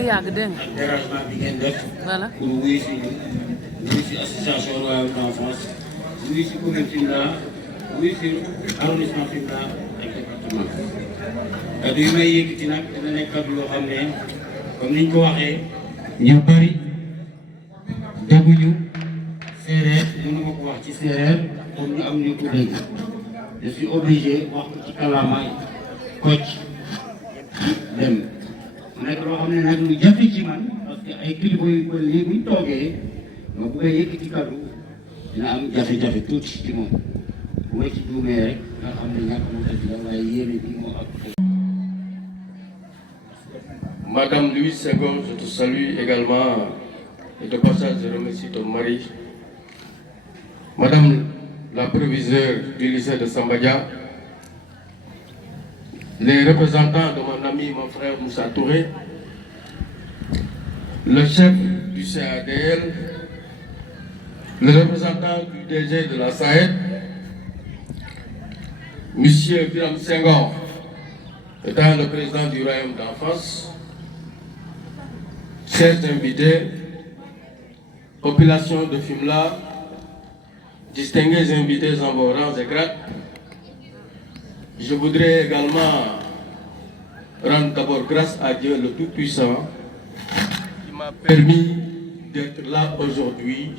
dérangement bi ngeen def pour wuyu si association royale d'enfance wuyu si commune Fimela wuyu si arrondissement Fimela ak département kaddu yi may yëkkati nag dina nekk kaddu yoo xam ne comme niñ ko waxee ñu bari dégguñu séeréer mënu ma ko wax ci séeréer pour ñu am ñu ko dégg je suis obligé wax ko ci kàllaamaay Kocc dem nekk loo xam ne nag lu jafe ci man parce que ay kilifa yu bëri lii buñ toogee nga bëgg a yëkkati kaddu dina am jafe-jafe tuuti ci moom bu may ci duumee rek nga xam ne ñàkk mu dëgg la waaye yéene bi moo ak Madame Louise Senghor, je te salue également et de passage je remercie ton mari. Madame la proviseure du lycée de Sambadia, les représentants de mon ami, mon frère Moussa Touré, le chef du CADL, le représentant du DG de la SAED, Monsieur Biram Senghor, étant le président du royaume d'enfance, chers invités, population de Fimela, distingués invités en vos rangs et grades, je voudrais également rendre d'abord grâce à Dieu le Tout-Puissant qui m'a permis d'être là aujourd'hui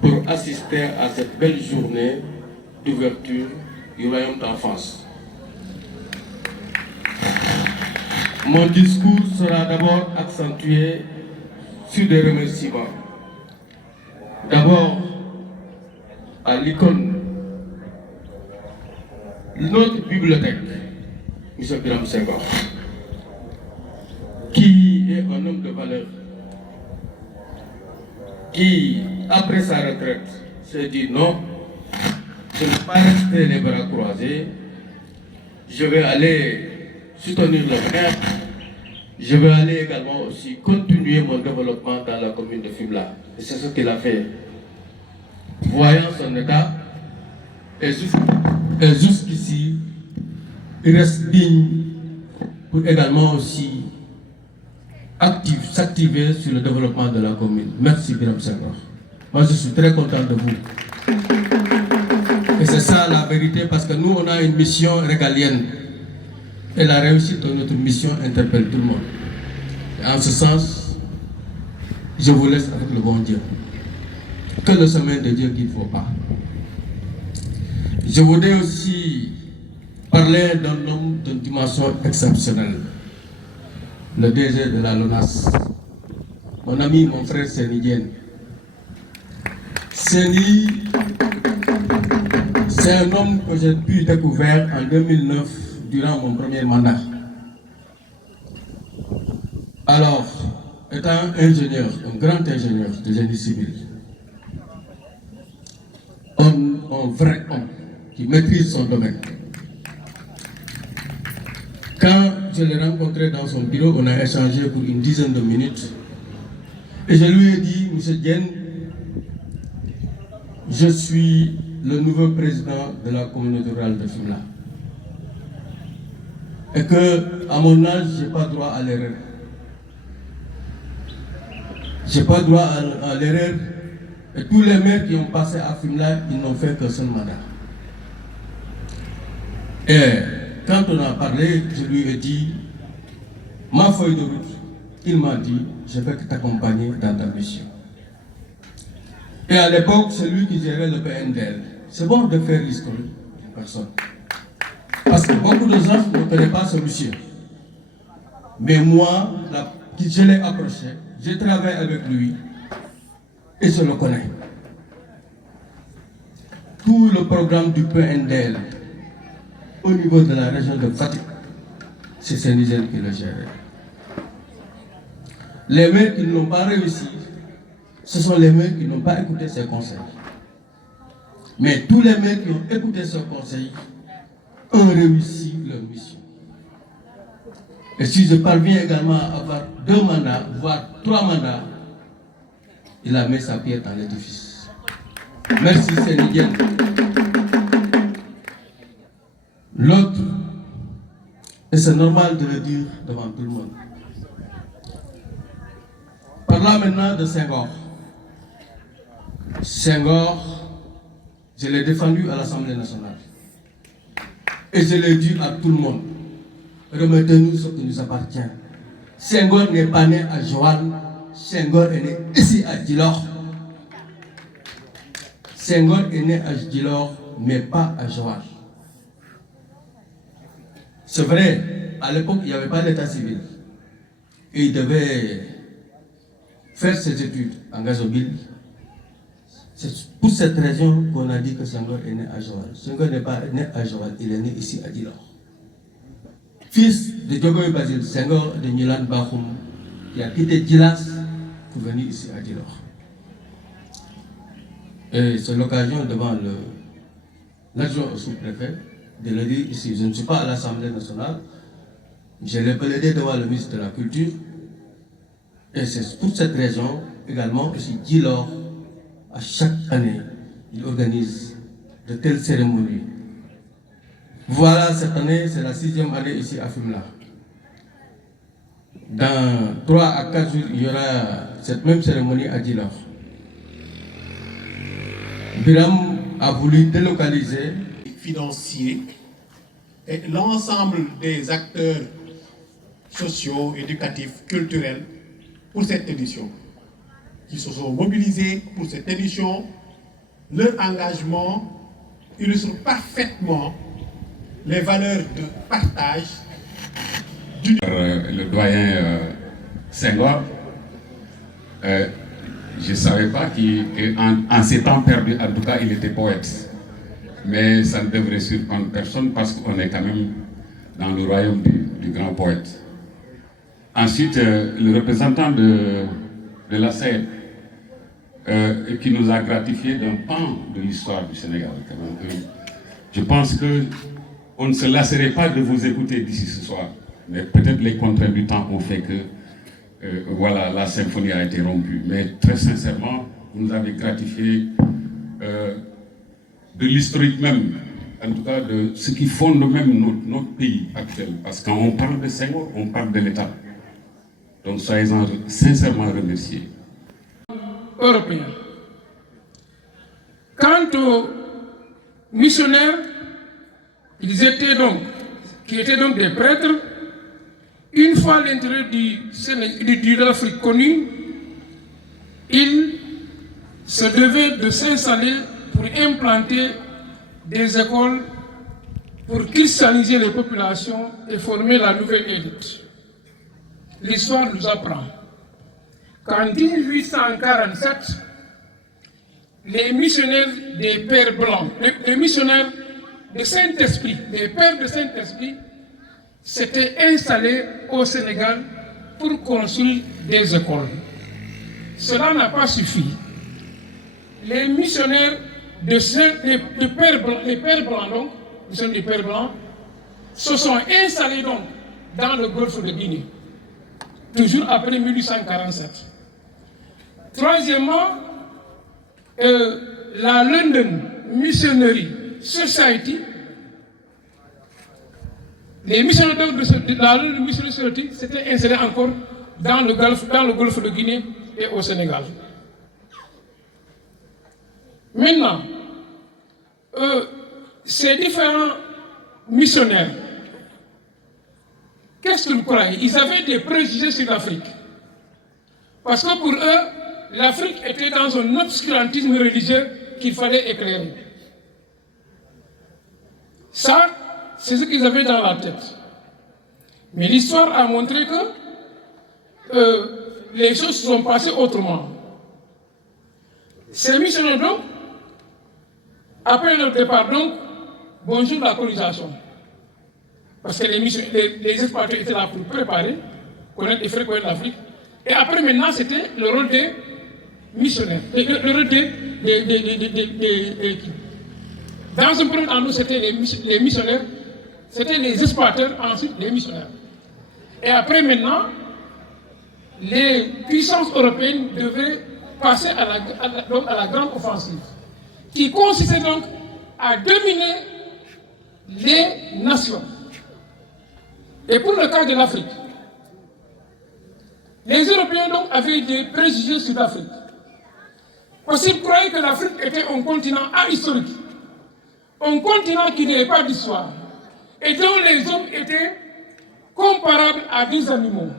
pour assister à cette belle journée d'ouverture du royaume d'enfance. Mon discours sera d'abord accentué sur des remerciements. D'abord, à l'icône, notre bibliothèque, M. Biram Senghor, qui est un homme de valeur, qui, après sa retraite, s'est dit non, je ne vais pas rester les bras croisés, je vais aller soutenir le frère, je vais aller également aussi continuer mon développement dans la commune de Fimela. Et c'est ce qu'il a fait. Voyant son état, et jusqu'ici, il reste digne pour également aussi s'activer sur le développement de la commune. Merci Biram Senghor. Moi je suis très content de vous. Et c'est ça la vérité, parce que nous on a une mission régalienne. Et la réussite de notre mission interpelle tout le monde. Et en ce sens, je vous laisse avec le bon Dieu. Que le chemin de Dieu guide vos pas. Je voudrais aussi parler d'un homme d'une dimension exceptionnelle. Le DG de la LONASE. Mon ami, mon frère Seni Diène. Seni, c'est un homme que j'ai pu découvrir en 2009 durant mon premier mandat. Alors, étant ingénieur, un grand ingénieur de génie civil, un vrai homme qui maîtrise son domaine. Quand je l'ai rencontré dans son bureau, on a échangé pour une dizaine de minutes. Et je lui ai dit, M. Diène, je suis le nouveau président de la communauté rurale de Fimela. Et que, à mon âge, je n'ai pas droit à l'erreur. Je n'ai pas droit à l'erreur. Et tous les maires qui ont passé à Fimela, ils n'ont fait qu'un seul mandat. Et quand on a parlé, je lui ai dit, ma feuille de route, il m'a dit, je vais t'accompagner dans ta mission. Et à l'époque, c'est lui qui gérait le PNDL. C'est bon de faire l'historique d'une personne. Parce que beaucoup de gens ne connaissent pas ce monsieur. Mais moi, je l'ai approché, j'ai travaillé avec lui et je le connais. Tout le programme du PNDL au niveau de la région de Fatick, c'est Sénigène qui le gérait. Les maires qui n'ont pas réussi, ce sont les maires qui n'ont pas écouté ses conseils. Mais tous les maires qui ont écouté ses conseils ont réussi leur mission. Et si je parviens également à avoir 2 mandats, voire 3 mandats, il a mis sa pierre dans l'édifice. Merci Sénigène. L'autre, et c'est normal de le dire devant tout le monde, Parlant maintenant de Senghor. Senghor, je l'ai défendu à l'Assemblée nationale. Et je l'ai dit à tout le monde. Remettez-nous ce qui nous appartient. Senghor n'est pas né à Joal. Senghor est né ici à Djilor. Senghor est né à Djilor, mais pas à Joal. C'est vrai, à l'époque, il n'y avait pas d'état civil. Et il devait faire ses études en Gazobile. C'est pour cette raison qu'on a dit que Senghor est né à Joal. Senghor n'est pas né à Joal, il est né ici à Djilor. Fils de Diogoye Basile Senghor de Milan Bakhoum, qui a quitté Djilas pour venir ici à Djilor. Et c'est l'occasion devant l'adjoint au sous-préfet de le dire ici. Je ne suis pas à l'Assemblée nationale, je l'ai plaidé devant le ministre de la Culture. Et c'est pour cette raison également aussi Djilor, à chaque année, il organise de telles cérémonies. Voilà, cette année, c'est la 6e année ici à Fimela. Dans 3 à 4 jours, il y aura cette même cérémonie à Djilor. Biram a voulu délocaliser financiers et l'ensemble des acteurs sociaux, éducatifs, culturels pour cette édition, qui se sont mobilisés pour cette édition. Leur engagement illustre parfaitement les valeurs de partage le doyen Senghor. Je ne savais pas qu'en ces temps perdus, en tout cas, il était poète. Mais ça ne devrait surprendre personne parce qu'on est quand même dans le royaume du grand poète. Ensuite, le représentant de la SAED, qui nous a gratifié d'un pan de l'histoire du Sénégal. Quand même. Je pense qu'on ne se lasserait pas de vous écouter d'ici ce soir. Mais peut-être les contraintes du temps ont fait que voilà, la symphonie a été rompue. Mais très sincèrement, vous nous avez gratifié de l'historique même, en tout cas de ce qui fonde même notre pays actuel. Parce que quand on parle de Senghor, on parle de l'État. Donc soyez-en sincèrement remerciés. Européen. Quant aux missionnaires, qui étaient donc des prêtres, une fois l'intérêt de l'Afrique connu, ils se devaient de s'installer pour implanter des écoles pour christianiser les populations et former la nouvelle élite. L'histoire nous apprend qu'en 1847, les missionnaires des Pères Blancs, les missionnaires de Saint-Esprit, les Pères de Saint-Esprit, s'étaient installés au Sénégal pour construire des écoles. Cela n'a pas suffi. Les missionnaires les Pères Blancs, donc, missionnaires des Pères Blancs, se sont installés donc dans le golfe de Guinée, toujours après 1847. Troisièmement, la London Missionary Society, les missionnaires de la London Missionary Society s'étaient installés encore dans le golfe de Guinée et au Sénégal. Maintenant, ces différents missionnaires, qu'est-ce qu'ils croyaient? Ils avaient des préjugés sur l'Afrique. Parce que pour eux, l'Afrique était dans un obscurantisme religieux qu'il fallait éclairer. Ça, c'est ce qu'ils avaient dans la tête. Mais l'histoire a montré que les choses se sont passées autrement. Ces missionnaires, donc, après leur départ, donc, bonjour la colonisation. Parce que les explorateurs étaient là pour préparer, connaître et fréquenter l'Afrique. Et après, maintenant, c'était le rôle des missionnaires. Le rôle dans un premier temps, nous, c'était les missionnaires, c'était les explorateurs, ensuite les missionnaires. Et après, maintenant, les puissances européennes devaient passer à la grande offensive, qui consistait donc à dominer les nations. Et pour le cas de l'Afrique, Les Européens donc avaient des préjugés sur l'Afrique. Parce qu'ils croyaient que l'Afrique était un continent ahistorique, un continent qui n'avait pas d'histoire, et dont les hommes étaient comparables à des animaux.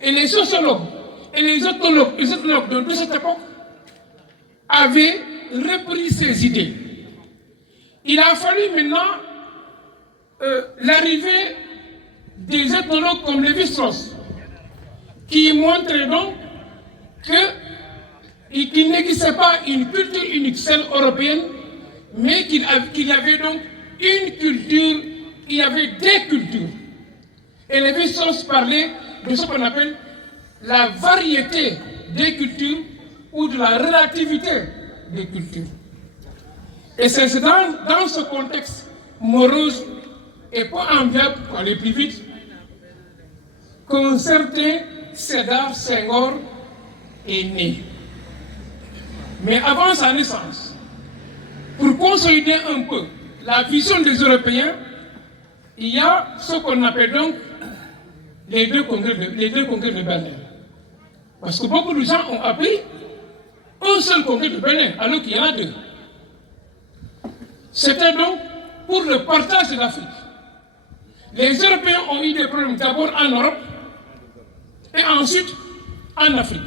Et les sociologues et les ethnologues de cette époque avaient repris ces idées. Il a fallu maintenant l'arrivée des ethnologues comme Lévi-Strauss, qui montraient donc qu'il n'existait pas une culture unique, celle européenne, mais qu'il y avait donc une culture, il y avait des cultures. Et Lévi-Strauss parlait de ce qu'on appelle la variété des cultures ou de la relativité des cultures. Et c'est dans ce contexte morose et pas enviable, pour aller plus vite, qu'un certain Sédar Senghor est né. Mais avant sa naissance, pour consolider un peu la vision des Européens, il y a ce qu'on appelle donc les deux congrès de Berlin. Parce que beaucoup de gens ont appris un seul congrès de Berlin, alors qu'il y en a deux. C'était donc pour le partage de l'Afrique. Les Européens ont eu des problèmes d'abord en Europe et ensuite en Afrique.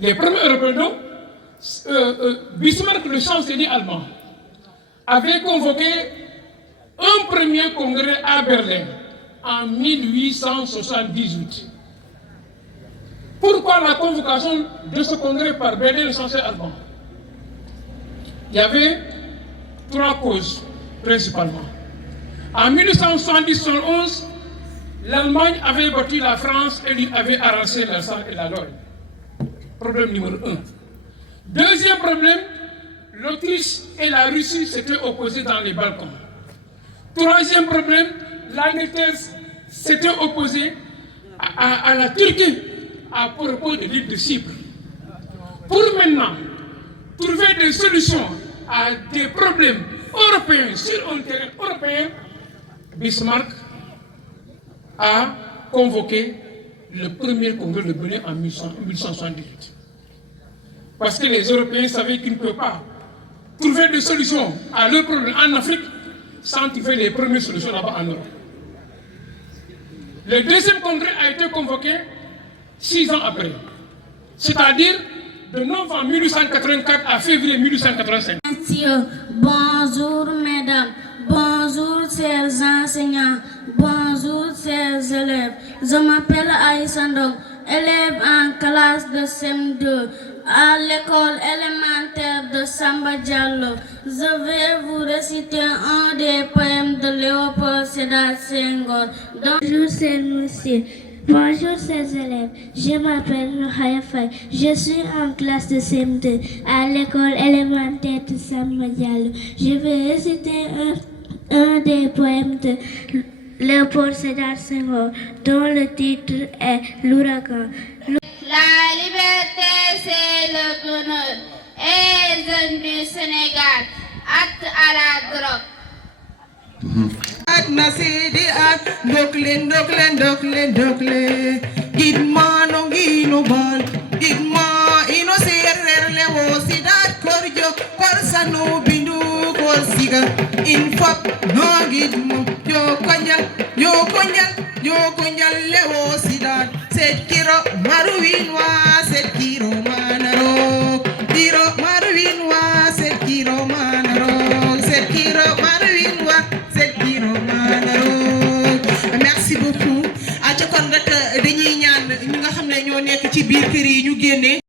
Les premiers Européens, donc, Bismarck, le chancelier allemand, avait convoqué un premier congrès à Berlin en 1878. Pourquoi la convocation de ce congrès par Berlin, le chancelier allemand? Il y avait trois causes principalement. En 1870-71, l'Allemagne avait battu la France et lui avait arraché la sang et la Lorraine. Problème numéro 1. Deuxième problème, l'Autriche et la Russie s'étaient opposés dans les Balkans. Troisième problème, l'Angleterre s'était opposée à la Turquie à propos de l'île de Chypre. Pour maintenant trouver des solutions à des problèmes européens sur un terrain européen, Bismarck a convoqué le premier congrès de Berlin en 1878. Parce que les Européens savaient qu'ils ne peuvent pas trouver des solutions à leurs problèmes en Afrique sans trouver les premières solutions là-bas en Europe. Le deuxième congrès a été convoqué 6 ans après, c'est-à-dire de novembre 1884 à février 1885. Messieurs, bonjour mesdames, bonjour chers enseignants, bonjour chers élèves. Je m'appelle Aïssa Ndong, élève en classe de CM2 à l'école élémentaire de Samba Diallo. Je vais vous réciter un des poèmes de Léopold Sédar Senghor. Bonjour chers messieurs. Bonjour chers élèves, je m'appelle Nohaya Faye, je suis en classe de CM2 à l'école élémentaire de Samba Diallo. Je vais réciter un des poèmes de Léopold Sédar Senghor dont le titre est L'ouragan. La liberté c'est le bonheur et jeunes du Sénégal, acte à la drogue. Nasidi ak doklen gidma no gino bal gidma ino serrer le wo sidat korjo korsano bindu korsiga in fop no gidmo yo konjal le wo sidat set kiro maruinwa set kiro manaro kiro maruinwa set kiro manaro set kiro maruinwa set kiro manaro. Merci beaucoup. A ci kon rek dañuy ñaan ñi nga xam ne ñoo nekk ci biir kër yi ñu génne